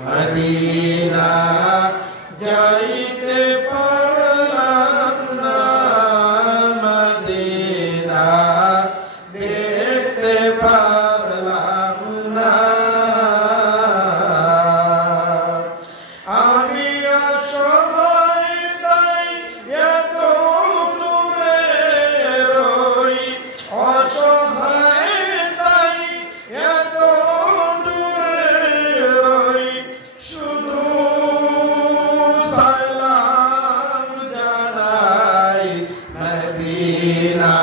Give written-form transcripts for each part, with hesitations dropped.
Medina যাইতে পারলাম না, মদিনা দেখতে পারলাম না। আমি অসহায় তাই এত দূরে রই, অসহায় তাই এত দূরে রই, শুধু সালাম জানাই মদিনা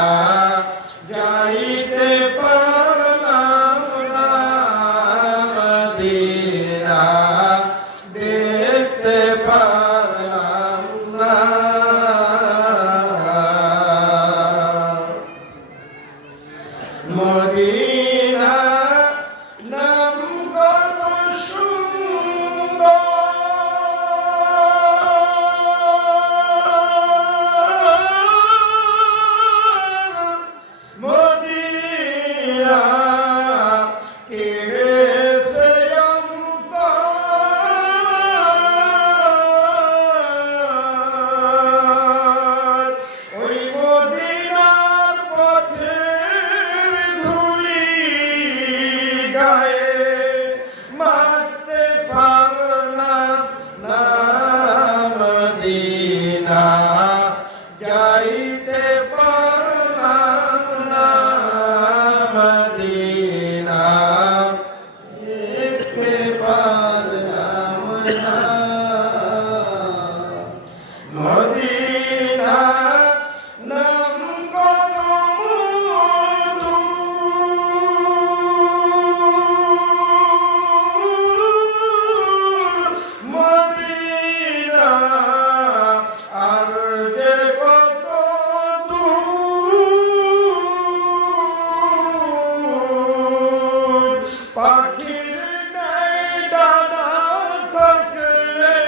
যাইতে পারলাম না, মদিনা দেখতে পারলাম না। মদিনা নাম কত সুন্দর, মদিনা কেড়েছে অন্তর, ওই মদিনার পথের ধুলি গায়ে মাখতে পারলাম না, মদিনা যাইতে পারলাম না, মদিনা দেখতে পারলাম না। মদিনা নাম কত মধুর, মদিনা আর যে কত দূর। পাখির ন্যায় ডানা থাকলে,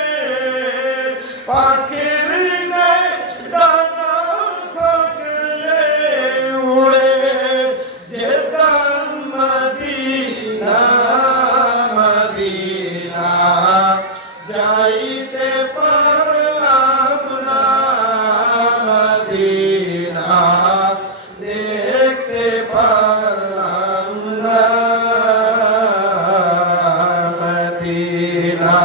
পাখির ন্যায় ডানা থাকলে উড়ে যেতাম মদিনা, মদিনা যাইতে পারলাম না, মদিনা দেখতে পারলাম না, মদিনা